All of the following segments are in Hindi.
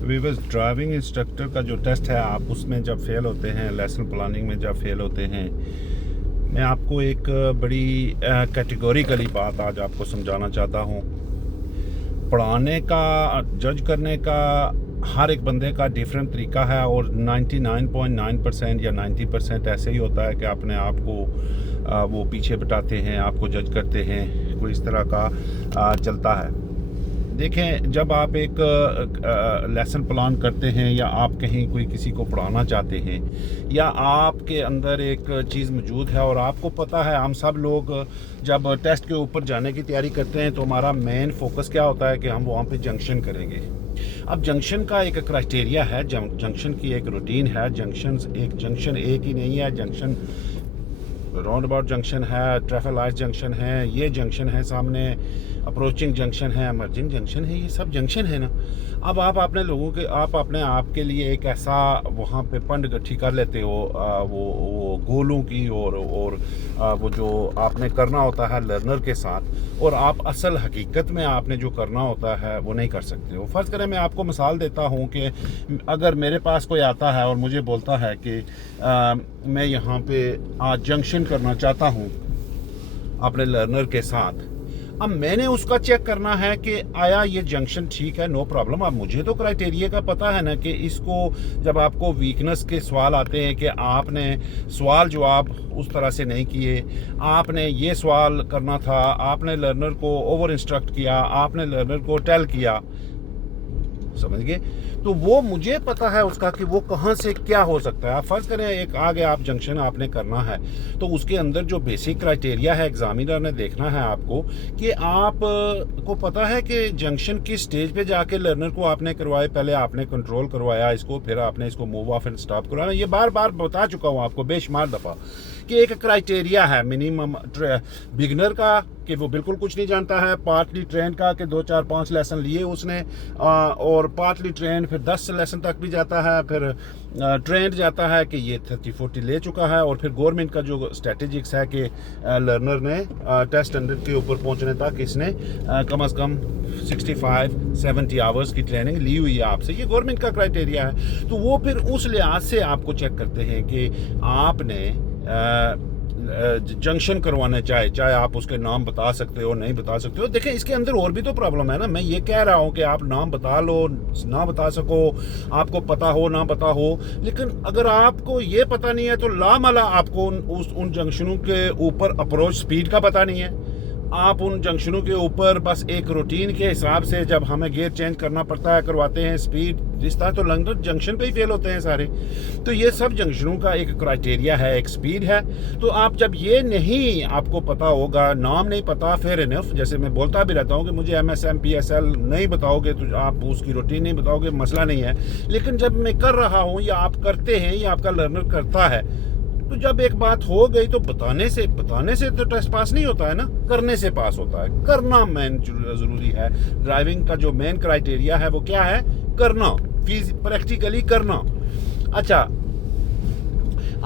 वीवर्स, ड्राइविंग इंस्ट्रक्टर का जो टेस्ट है, आप उसमें जब फेल होते हैं, लेसन प्लानिंग में जब फेल होते हैं, मैं आपको एक बड़ी कैटेगोरिकली बात आज आपको समझाना चाहता हूँ। पढ़ाने का, जज करने का हर एक बंदे का डिफरेंट तरीका है और 99.9% या 90% ऐसे ही होता है कि अपने आप को वो पीछे बिठाते हैं, आपको जज करते हैं, कोई इस तरह का चलता है। देखें, जब आप एक लेसन प्लान करते हैं या आप कहीं कोई किसी को पढ़ाना चाहते हैं या आपके अंदर एक चीज़ मौजूद है और आपको पता है, हम सब लोग जब टेस्ट के ऊपर जाने की तैयारी करते हैं तो हमारा मेन फोकस क्या होता है कि हम वहाँ पे जंक्शन करेंगे। अब जंक्शन का एक क्राइटेरिया है, जंक्शन की एक रूटीन है। जंक्शन एक ही नहीं है, जंक्शन राउंड अबाउट जंक्शन है, ट्रैफिक लाइट जंक्शन है, ये जंक्शन है, सामने अप्रोचिंग जंक्शन है, इमर्जिंग जंक्शन है, ये सब जंक्शन है ना। अब आप अपने आप के लिए एक ऐसा वहाँ पे पंड गट्ठी कर लेते हो, वो गोलों की और वो जो आपने करना होता है लर्नर के साथ, और आप असल हकीकत में आपने जो करना होता है वो नहीं कर सकते हो। फ़र्ज़ करें, मैं आपको मिसाल देता हूँ कि अगर मेरे पास कोई आता है और मुझे बोलता है कि मैं यहाँ पे आज जंक्शन करना चाहता हूँ अपने लर्नर के साथ। अब मैंने उसका चेक करना है कि आया ये जंक्शन ठीक है, नो प्रॉब्लम। अब मुझे तो क्राइटेरिया का पता है ना कि इसको, जब आपको वीकनेस के सवाल आते हैं कि आपने सवाल जवाब उस तरह से नहीं किए, आपने ये सवाल करना था, आपने लर्नर को ओवर इंस्ट्रक्ट किया, आपने लर्नर को टेल किया, समझ गए, तो वो मुझे पता है उसका कि वो कहाँ से क्या हो सकता है। आप फ़र्ज़ करें एक आगे आप जंक्शन आपने करना है, तो उसके अंदर जो बेसिक क्राइटेरिया है एग्जामिनर ने देखना है आपको कि आप को पता है कि जंक्शन की स्टेज पे जाके लर्नर को आपने करवाए, पहले आपने कंट्रोल करवाया इसको, फिर आपने इसको मूव ऑफ एंड स्टॉप करवाना। ये बार बार बता चुका हूँ आपको बेशुमार दफ़ा कि एक क्राइटेरिया है मिनिमम बिगनर का कि वो बिल्कुल कुछ नहीं जानता है, पार्टली ट्रेन का कि 2 4 5 लेसन लिए उसने, और पार्टली ट्रेन फिर 10 लेसन तक भी जाता है, फिर ट्रेंड जाता है कि ये 30-40 ले चुका है, और फिर गवर्नमेंट का जो स्ट्रेटेजिक्स है कि लर्नर ने टेस्ट 100 के ऊपर पहुंचने तक इसने कम से कम 65-70 आवर्स की ट्रेनिंग ली हुई है आपसे। ये गवर्नमेंट का क्राइटेरिया है। तो वो फिर उस लिहाज से आपको चेक करते हैं कि आपने जंक्शन करवाना चाहे आप उसके नाम बता सकते हो, नहीं बता सकते हो। देखें, इसके अंदर और भी तो प्रॉब्लम है ना। मैं ये कह रहा हूँ कि आप नाम बता लो, ना बता सको, आपको पता हो ना पता हो, लेकिन अगर आपको ये पता नहीं है तो लामला आपको उन जंक्शनों के ऊपर अप्रोच स्पीड का पता नहीं है। आप उन जंक्शनों के ऊपर बस एक रूटीन के हिसाब से जब हमें गियर चेंज करना पड़ता है करवाते हैं, स्पीड जिस तरह, तो लंदन जंक्शन पे ही फेल होते हैं सारे। तो ये सब जंक्शनों का एक क्राइटेरिया है, एक स्पीड है। तो आप जब ये नहीं आपको पता होगा, नाम नहीं पता, फेयर इनफ, जैसे मैं बोलता भी रहता हूँ कि मुझे MSM PSL नहीं बताओगे तो आप उसकी रूटीन नहीं बताओगे, मसला नहीं है। लेकिन जब मैं कर रहा हूँ या आप करते हैं या आपका लर्नर करता है, तो जब एक बात हो गई तो बताने से तो टेस्ट पास नहीं होता है ना, करने से पास होता है। करना मेन जरूरी है। ड्राइविंग का जो मेन क्राइटेरिया है वो क्या है? करना, प्रैक्टिकली करना। अच्छा,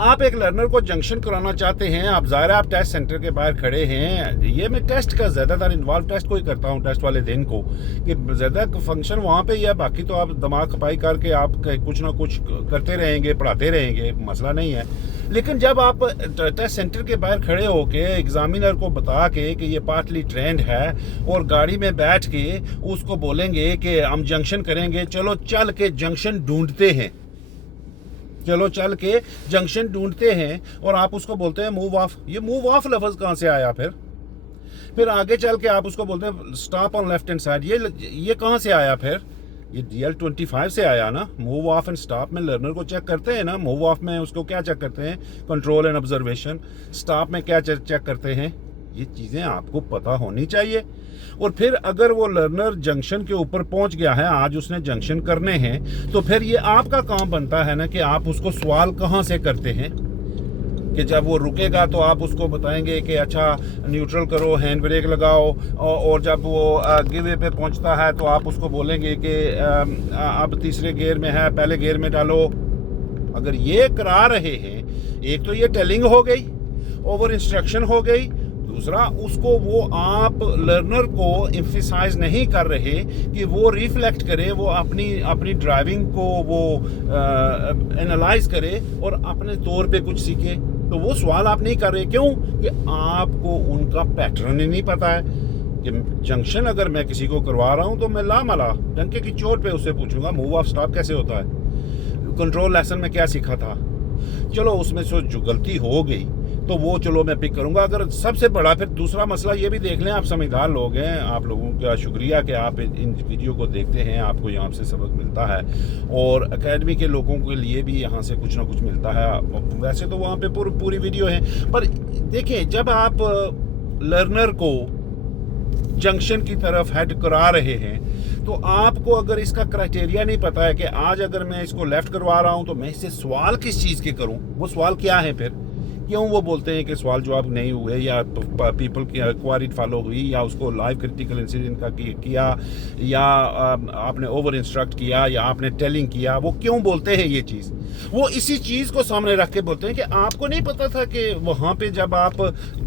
आप एक लर्नर को जंक्शन कराना चाहते हैं, आप ज़ाहिर है आप टेस्ट सेंटर के बाहर खड़े हैं। ये मैं टेस्ट का ज़्यादातर इन्वॉल्व टेस्ट को ही करता हूँ, टेस्ट वाले दिन को, कि ज़्यादा फंक्शन वहाँ पे ही है। बाकी तो आप दिमाग खपाई करके आप कुछ ना कुछ करते रहेंगे, पढ़ाते रहेंगे, मसला नहीं है। लेकिन जब आप टेस्ट सेंटर के बाहर खड़े होके एग्जामिनर को बता के कि ये पार्टली ट्रेंड है और गाड़ी में बैठ के उसको बोलेंगे कि हम जंक्शन करेंगे, चलो चल के जंक्शन ढूंढते हैं, चलो चल के जंक्शन ढूंढते हैं, और आप उसको बोलते हैं मूव ऑफ। ये मूव ऑफ लफ्ज़ कहाँ से आया? फिर आगे चल के आप उसको बोलते हैं stop on left hand side. ये कहाँ से आया? फिर ये DL25 से आया ना। मूव ऑफ एंड स्टॉप में लर्नर को चेक करते हैं ना। मूव ऑफ में उसको क्या चेक करते हैं? Control and observation. स्टॉप में क्या चेक करते हैं? ये चीज़ें आपको पता होनी चाहिए। और फिर अगर वो लर्नर जंक्शन के ऊपर पहुंच गया है, आज उसने जंक्शन करने हैं, तो फिर ये आपका काम बनता है ना कि आप उसको सवाल कहाँ से करते हैं कि जब वो रुकेगा तो आप उसको बताएंगे कि अच्छा न्यूट्रल करो, हैंड ब्रेक लगाओ, और जब वो गिवे पे पहुंचता है तो आप उसको बोलेंगे कि अब तीसरे गियर में है, पहले गियर में डालो। अगर ये करा रहे हैं, एक तो ये टेलिंग हो गई, ओवर इंस्ट्रक्शन हो गई, दूसरा, उसको वो आप लर्नर को एम्फिसाइज नहीं कर रहे कि वो रिफ्लेक्ट करे, वो अपनी ड्राइविंग को वो एनालाइज करे और अपने तौर पे कुछ सीखे। तो वो सवाल आप नहीं कर रहे, क्यों? कि आपको उनका पैटर्न ही नहीं पता है। कि जंक्शन अगर मैं किसी को करवा रहा हूँ तो मैं लामला डंके की चोट पे उससे पूछूंगा मूव ऑफ स्टॉप कैसे होता है, कंट्रोल लेसन में क्या सीखा था। चलो उसमें से जो गलती हो गई तो वो चलो मैं पिक करूंगा। अगर सबसे बड़ा फिर दूसरा मसला ये भी देख लें, आप समझदार लोग हैं, आप लोगों का शुक्रिया कि आप इन वीडियो को देखते हैं, आपको यहाँ से सबक मिलता है और एकेडमी के लोगों के लिए भी यहाँ से कुछ ना कुछ मिलता है। वैसे तो वहाँ पे पूरी वीडियो है, पर देखिए जब आप लर्नर को जंक्शन की तरफ हेड करा रहे हैं तो आपको अगर इसका क्राइटेरिया नहीं पता है कि आज अगर मैं इसको लेफ्ट करवा रहा हूं तो मैं इससे सवाल किस चीज़ के करूं, वो सवाल क्या है, फिर क्यों वो बोलते हैं कि सवाल जवाब नहीं हुए या पीपल की क्वारीड फॉलो हुई या उसको लाइव क्रिटिकल इंसिडेंट का किया या आपने ओवर इंस्ट्रक्ट किया या आपने टेलिंग किया, वो क्यों बोलते हैं ये चीज़? वो इसी चीज़ को सामने रख के बोलते हैं कि आपको नहीं पता था कि वहाँ पे जब आप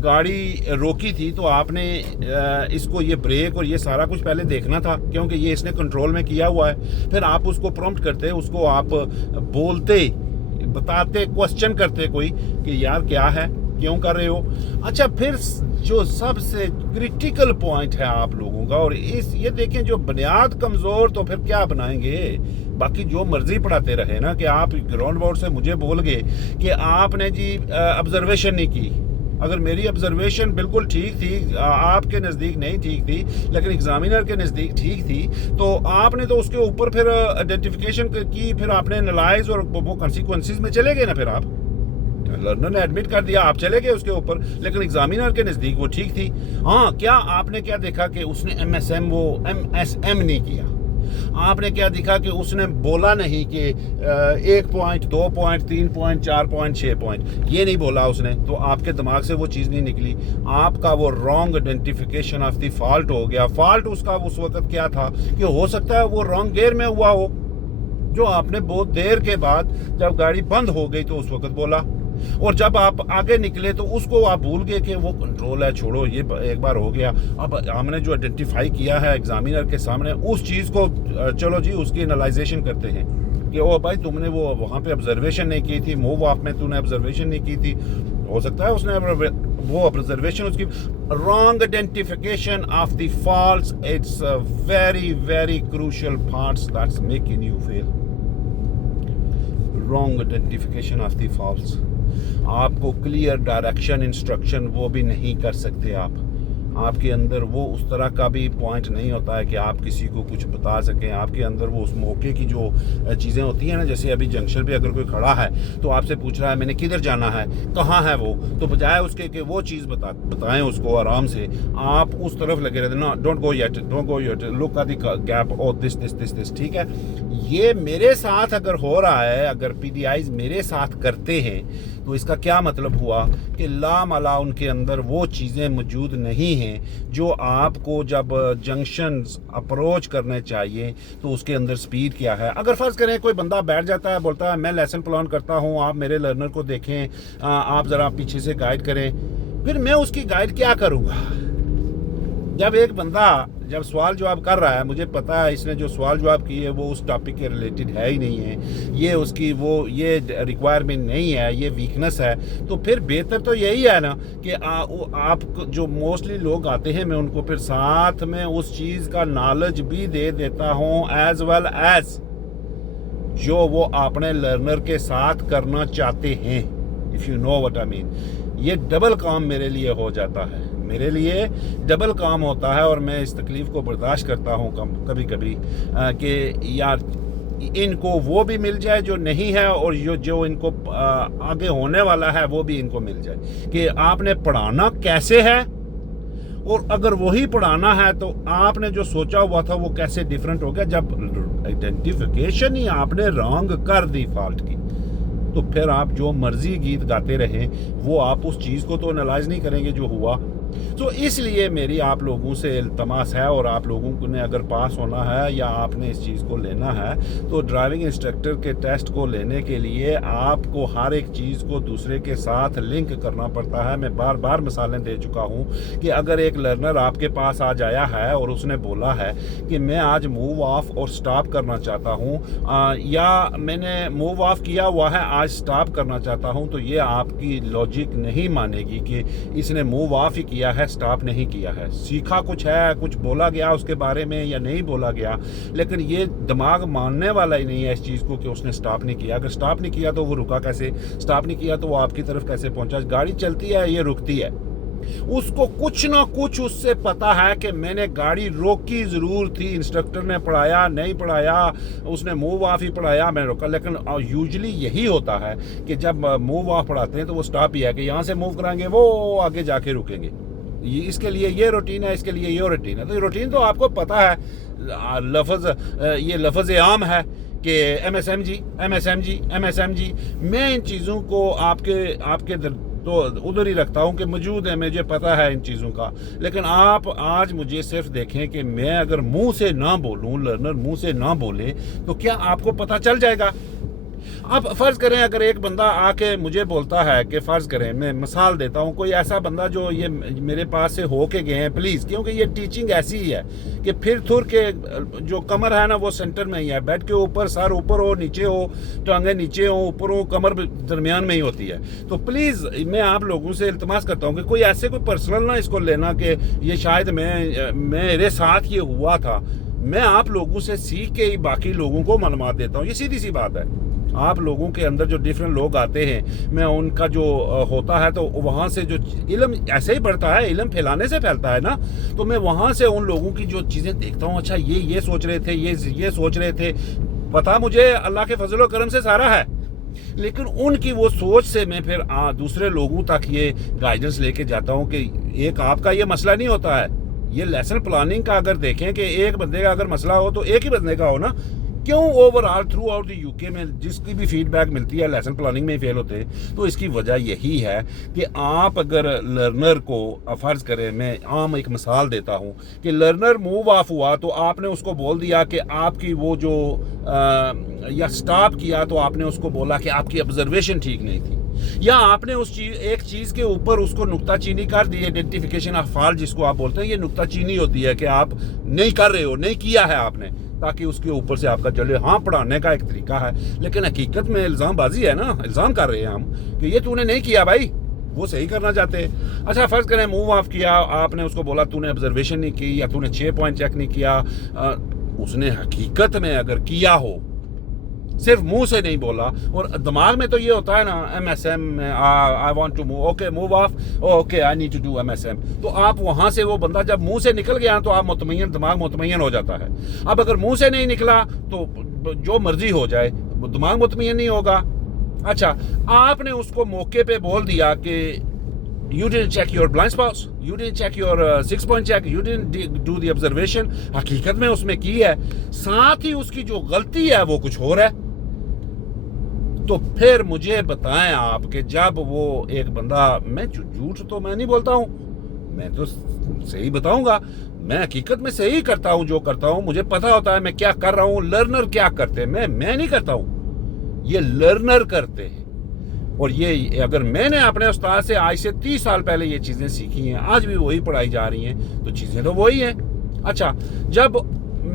गाड़ी रोकी थी तो आपने इसको ये ब्रेक और ये सारा कुछ पहले देखना था, क्योंकि ये इसने कंट्रोल में किया हुआ है। फिर आप उसको प्रॉम्प्ट करते, उसको आप बोलते, बताते, क्वेश्चन करते कोई कि यार क्या है, क्यों कर रहे हो। अच्छा, फिर जो सबसे क्रिटिकल पॉइंट है आप लोगों का, और ये देखें जो बुनियाद कमज़ोर तो फिर क्या बनाएंगे, बाकी जो मर्जी पढ़ाते रहे ना। कि आप ग्राउंड बोर्ड से मुझे बोल गए कि आपने जी ऑब्जर्वेशन नहीं की। अगर मेरी ऑब्जर्वेशन बिल्कुल ठीक थी, आपके नज़दीक नहीं ठीक थी लेकिन एग्जामिनर के नज़दीक ठीक थी, तो आपने तो उसके ऊपर फिर आइडेंटिफिकेशन की, फिर आपने एनालाइज और वो कॉन्सिक्वेंसेस में चले गए ना। फिर आप लर्नर ने एडमिट कर दिया, आप चले गए उसके ऊपर, लेकिन एग्जामिनर के नज़दीक वो ठीक थी। हाँ, क्या आपने क्या देखा कि उसने MSM नहीं किया? आपने क्या देखा कि उसने बोला नहीं कि 1 point, 2 point, 3 point, 4 point, 6 point, ये नहीं बोला उसने, तो आपके दिमाग से वो चीज़ नहीं निकली। आपका वो wrong identification of the fault हो गया। फॉल्ट उसका उस वक्त क्या था कि हो सकता है वो रॉन्ग गियर में हुआ हो, जो आपने बहुत देर के बाद जब गाड़ी बंद हो गई तो उस वक्त बोला, और जब आप आगे निकले तो उसको आप भूल गए कि वो कंट्रोल है, छोड़ो ये एक बार हो गया। अब हमने जो आइडेंटिफाई किया है एग्जामिनर के सामने, उस चीज़ को चलो जी उसकी एनालाइजेशन करते हैं कि ओ भाई तुमने वो वहाँ पे ऑब्जर्वेशन नहीं की थी, मूव ऑफ में तूने ऑब्जर्वेशन नहीं की थी। हो सकता है उसने वो ऑब्जर्वेशन, उसकी wrong identification of the faults, it's very very crucial parts that's making you fail. Wrong identification of the faults. आपको क्लियर डायरेक्शन इंस्ट्रक्शन वो भी नहीं कर सकते आपके अंदर वो उस तरह का भी पॉइंट नहीं होता है कि आप किसी को कुछ बता सकें। आपके अंदर वो उस मौके की जो चीज़ें होती हैं ना, जैसे अभी जंक्शन पे अगर कोई खड़ा है तो आपसे पूछ रहा है मैंने किधर जाना है, कहाँ है वो, तो बजाय उसके कि वो चीज़ बताएं उसको आराम से, आप उस तरफ लगे रहते ना, don't go yet, look at the gap और दिस। ठीक है, ये मेरे साथ अगर हो रहा है, अगर PDIs मेरे साथ करते हैं तो इसका क्या मतलब हुआ कि लामला उनके अंदर वो चीज़ें मौजूद नहीं हैं जो आपको जब जंक्शंस अप्रोच करने चाहिए तो उसके अंदर स्पीड क्या है। अगर फ़र्ज़ करें कोई बंदा बैठ जाता है, बोलता है मैं लेसन प्लान करता हूँ, आप मेरे लर्नर को देखें, आप ज़रा पीछे से गाइड करें, फिर मैं उसकी गाइड क्या करूँगा? जब एक बंदा जब सवाल जवाब कर रहा है, मुझे पता है इसने जो सवाल जवाब किए वो उस टॉपिक के रिलेटेड है ही नहीं है, ये उसकी वो ये रिक्वायरमेंट नहीं है, ये वीकनेस है, तो फिर बेहतर तो यही है ना कि आप जो मोस्टली लोग आते हैं मैं उनको फिर साथ में उस चीज़ का नॉलेज भी दे देता हूँ एज वेल एज जो वो अपने लर्नर के साथ करना चाहते हैं, if you know what I mean. ये डबल काम मेरे लिए हो जाता है, मेरे लिए डबल काम होता है, और मैं इस तकलीफ़ को बर्दाश्त करता हूँ कभी कभी कि यार इनको वो भी मिल जाए जो नहीं है, और जो इनको आगे होने वाला है वो भी इनको मिल जाए कि आपने पढ़ाना कैसे है, और अगर वही पढ़ाना है तो आपने जो सोचा हुआ था वो कैसे डिफरेंट हो गया। जब आइडेंटिफिकेशन ही आपने रॉन्ग कर दी फॉल्ट की, तो फिर आप जो मर्जी गीत गाते रहें, वो आप उस चीज़ को तो एनालाइज नहीं करेंगे जो हुआ। तो इसलिए मेरी आप लोगों से इल्तमास है, और आप लोगों को ने अगर पास होना है या आपने इस चीज़ को लेना है तो ड्राइविंग इंस्ट्रक्टर के टेस्ट को लेने के लिए आपको हर एक चीज़ को दूसरे के साथ लिंक करना पड़ता है। मैं बार बार मिसालें दे चुका हूँ कि अगर एक लर्नर आपके पास आज आया है और उसने बोला है कि मैं आज मूव ऑफ और स्टॉप करना चाहता हूँ, या मैंने मूव ऑफ किया हुआ है आज स्टॉप करना चाहता हूँ, तो ये आपकी लॉजिक नहीं मानेगी कि इसने मूव ऑफ ही किया है, स्टॉप नहीं किया है। सीखा कुछ है, कुछ बोला गया उसके बारे में या नहीं बोला गया, लेकिन ये दिमाग मानने वाला ही नहीं है इस चीज़ को कि उसने स्टॉप नहीं किया। अगर स्टॉप नहीं किया तो वो रुका कैसे, स्टॉप नहीं किया तो वो आपकी तरफ कैसे पहुंचा। गाड़ी चलती है, ये रुकती है, उसको कुछ ना कुछ उससे पता है कि मैंने गाड़ी रोकी ज़रूर थी, इंस्ट्रक्टर ने पढ़ाया नहीं पढ़ाया, उसने मूव ऑफ ही पढ़ाया, मैं रोका। लेकिन यूजुअली यही होता है कि जब मूव ऑफ पढ़ाते हैं तो वो स्टॉप ही है कि यहाँ से मूव कराएंगे, वो आगे जाके रुकेंगे। इसके लिए ये रूटीन है, इसके लिए ये रूटीन है। तो ये रूटीन तो आपको पता है, ये लफ्ज़ आम है कि MSMG MSMG MSMG। मैं इन चीज़ों को आपके तो उधर ही रखता हूँ कि मौजूद है, मुझे पता है इन चीज़ों का। लेकिन आप आज मुझे सिर्फ देखें कि मैं अगर मुंह से ना बोलूँ, लर्नर मुंह से ना बोले, तो क्या आपको पता चल जाएगा। अब फ़र्ज़ करें अगर एक बंदा आके मुझे बोलता है कि फ़र्ज़ करें, मैं मिसाल देता हूँ, कोई ऐसा बंदा जो ये मेरे पास से हो के गए हैं, प्लीज़, क्योंकि ये टीचिंग ऐसी ही है कि फिर थुर के जो कमर है ना वो सेंटर में ही है, बेड के ऊपर सर ऊपर हो नीचे हो, टांगे नीचे हो ऊपर हो, कमर दरमियान में ही होती है। तो प्लीज़ मैं आप लोगों से इल्तमास करता हूँ कि कोई ऐसे कोई पर्सनल ना इसको लेना कि ये शायद मेरे साथ ये हुआ था। मैं आप लोगों से सीख के ही बाकी लोगों को मालूमात देता हूँ, ये सीधी सी बात है। आप लोगों के अंदर जो डिफरेंट लोग आते हैं, मैं उनका जो होता है तो वहाँ से जो इल्म ऐसे ही बढ़ता है, इल्म फैलाने से फैलता है ना, तो मैं वहाँ से उन लोगों की जो चीज़ें देखता हूँ, अच्छा ये सोच रहे थे, ये सोच रहे थे, पता मुझे अल्लाह के फजल व करम से सारा है, लेकिन उनकी वो सोच से मैं फिर दूसरे लोगों तक ये गाइडेंस लेके जाता हूँ कि एक आपका ये मसला नहीं होता है। ये लेसन प्लानिंग का अगर देखें कि एक बंदे का अगर मसला हो तो एक ही बंदे का हो ना, क्यों overall through out the UK में जिसकी भी फीडबैक मिलती है लेसन प्लानिंग में ही फेल होते हैं। तो इसकी वजह यही है कि आप अगर लर्नर को फ़र्ज़ करें, मैं आम एक मिसाल देता हूँ कि लर्नर मूव ऑफ हुआ तो आपने उसको बोल दिया कि आपकी वो जो या स्टॉप किया तो आपने उसको बोला कि आपकी ऑब्जर्वेशन ठीक नहीं थी, या आपने एक चीज़ के ऊपर उसको नुक्ताचीनी कर दी, आइडेंटिफिकेशन ऑफ फॉल्ट जिसको आप बोलते हैं। ये नुक्ताचीनी होती है कि आप नहीं कर रहे हो, नहीं किया है आपने, ताकि उसके ऊपर से आपका जले। हाँ, पढ़ाने का एक तरीका है, लेकिन हकीकत में इल्ज़ाम बाजी है ना, इल्ज़ाम कर रहे हैं हम कि ये तूने नहीं किया भाई, वो सही करना चाहते हैं। अच्छा फ़र्ज़ करें मूव ऑफ किया, आपने उसको बोला तूने ऑब्जर्वेशन नहीं की या तूने 6 पॉइंट चेक नहीं किया, उसने हकीकत में अगर किया हो, सिर्फ मुंह से नहीं बोला, और दिमाग में तो ये होता है ना MSM, I want to move, okay move off, okay I need to do MSM। तो आप वहाँ से वो बंदा जब मुंह से निकल गया तो आप मुतमय्यन, दिमाग मुतमय्यन हो जाता है। अब अगर मुंह से नहीं निकला तो जो मर्जी हो जाए, दिमाग मुतमय्यन नहीं होगा। अच्छा, आपने उसको मौके पे बोल दिया कि you didn't check your blind spots, you didn't check your 6 point check, you didn't do the observation। हकीकत में उसमें की है, साथ ही उसकी जो गलती है वो कुछ और है। तो फिर मुझे बताएं आप कि जब वो एक बंदा, मैं झूठ तो मैं नहीं बोलता हूँ, मैं तो सही बताऊंगा, मैं हकीकत में सही करता हूँ, जो करता हूँ मुझे पता होता है मैं क्या कर रहा हूँ। लर्नर क्या करते हैं, मैं नहीं करता हूँ, ये लर्नर करते हैं। और ये अगर मैंने अपने उस्ताद से आज से 30 साल पहले ये चीज़ें सीखी हैं, आज भी वही पढ़ाई जा रही हैं, तो चीज़ें तो वही हैं। अच्छा, जब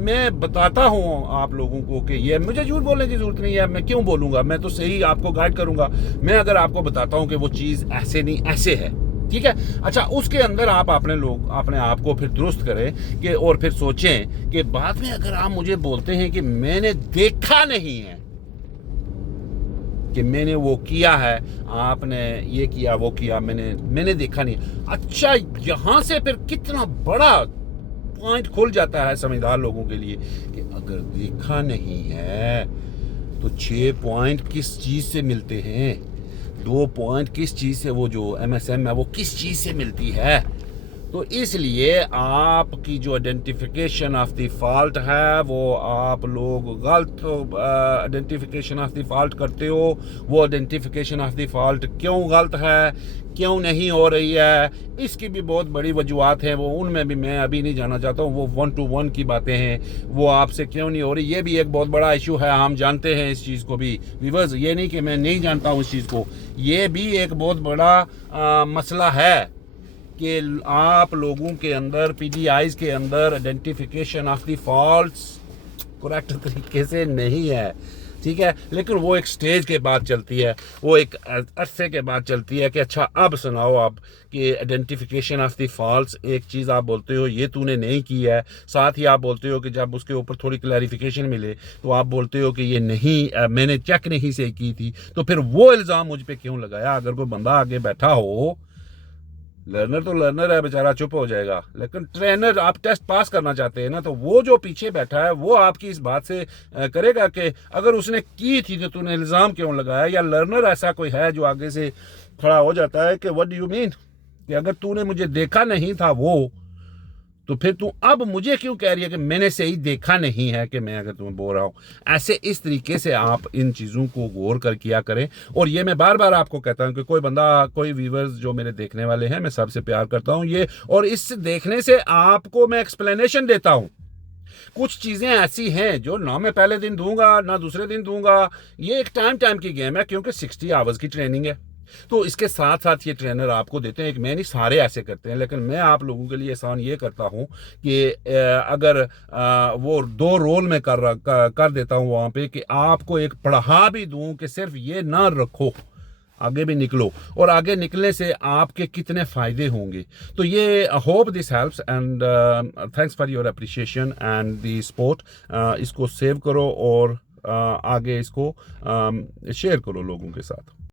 मैं बताता हूँ आप लोगों को कि ये मुझे झूठ बोलने की ज़रूरत नहीं है, मैं क्यों बोलूँगा, मैं तो सही आपको गाइड करूँगा। मैं अगर आपको बताता हूँ कि वो चीज़ ऐसे नहीं ऐसे है, ठीक है। अच्छा, उसके अंदर आप अपने आप को फिर दुरुस्त करें कि, और फिर सोचें कि बाद में अगर आप मुझे बोलते हैं कि मैंने देखा नहीं है कि मैंने वो किया है, आपने ये किया वो किया, मैंने देखा नहीं। अच्छा, यहाँ से फिर कितना बड़ा पॉइंट खुल जाता है समझदार लोगों के लिए कि अगर देखा नहीं है तो 6 पॉइंट किस चीज़ से मिलते हैं, 2 पॉइंट किस चीज़ से, वो जो MSM है वो किस चीज़ से मिलती है। तो इसलिए आपकी जो आइडेंटिफिकेशन ऑफ द फॉल्ट है वो आप लोग गलत आइडेंटिफिकेशन ऑफ द फॉल्ट करते हो। वो आइडेंटिफिकेशन ऑफ द फॉल्ट क्यों गलत है, क्यों नहीं हो रही है, इसकी भी बहुत बड़ी वजूहत हैं, वो उनमें भी मैं अभी नहीं जाना चाहता हूँ। वो 1 to 1 की बातें हैं, वो आपसे क्यों नहीं हो रही, ये भी एक बहुत बड़ा इशू है। हम जानते हैं इस चीज़ को भी व्यूअर्स, ये नहीं कि मैं नहीं जानता हूँ इस चीज़ को, ये भी एक बहुत बड़ा मसला है कि आप लोगों के अंदर PDIs के अंदर identification of the faults correct तरीके से नहीं है, ठीक है। लेकिन वो एक स्टेज के बाद चलती है, वो एक अरसे के बाद चलती है कि अच्छा अब सुनाओ आप कि आइडेंटिफिकेशन ऑफ द फॉल्ट्स एक चीज़ आप बोलते हो ये तूने नहीं की है, साथ ही आप बोलते हो कि जब उसके ऊपर थोड़ी क्लैरिफिकेशन मिले तो आप बोलते हो कि ये नहीं मैंने चेक नहीं से की थी। तो फिर वो इल्ज़ाम मुझ पर क्यों लगाया? अगर कोई बंदा आगे बैठा हो, लर्नर तो लर्नर है बेचारा, चुप हो जाएगा, लेकिन ट्रेनर आप टेस्ट पास करना चाहते हैं ना, तो वो जो पीछे बैठा है वो आपकी इस बात से करेगा कि अगर उसने की थी तो तूने इल्ज़ाम क्यों लगाया। या लर्नर ऐसा कोई है जो आगे से खड़ा हो जाता है कि व्हाट डू यू मीन, कि अगर तूने मुझे देखा नहीं था वो, तो फिर तू अब मुझे क्यों कह रही है कि मैंने सही देखा नहीं है कि मैं अगर तुम्हें बोल रहा हूँ। ऐसे इस तरीके से आप इन चीज़ों को गौर कर किया करें। और ये मैं बार बार आपको कहता हूँ कि कोई बंदा, कोई व्यूअर्स जो मेरे देखने वाले हैं, मैं सबसे प्यार करता हूँ ये, और इस देखने से आपको मैं एक्सप्लेनेशन देता हूँ। कुछ चीज़ें ऐसी हैं जो ना मैं पहले दिन दूंगा ना दूसरे दिन दूंगा, ये एक टाइम की गेम है, क्योंकि 60 आवर्स की ट्रेनिंग है। तो इसके साथ साथ ये ट्रेनर आपको देते हैं, मैं नहीं सारे ऐसे करते हैं, लेकिन मैं आप लोगों के लिए एहसान ये करता हूँ कि अगर वो 2 रोल में कर देता हूँ वहाँ पे, कि आपको एक पढ़ा भी दूँ कि सिर्फ ये ना रखो, आगे भी निकलो, और आगे निकलने से आपके कितने फ़ायदे होंगे। तो ये hope this helps and thanks for your appreciation and the support. इसको सेव करो और आगे इसको शेयर करो लोगों के साथ।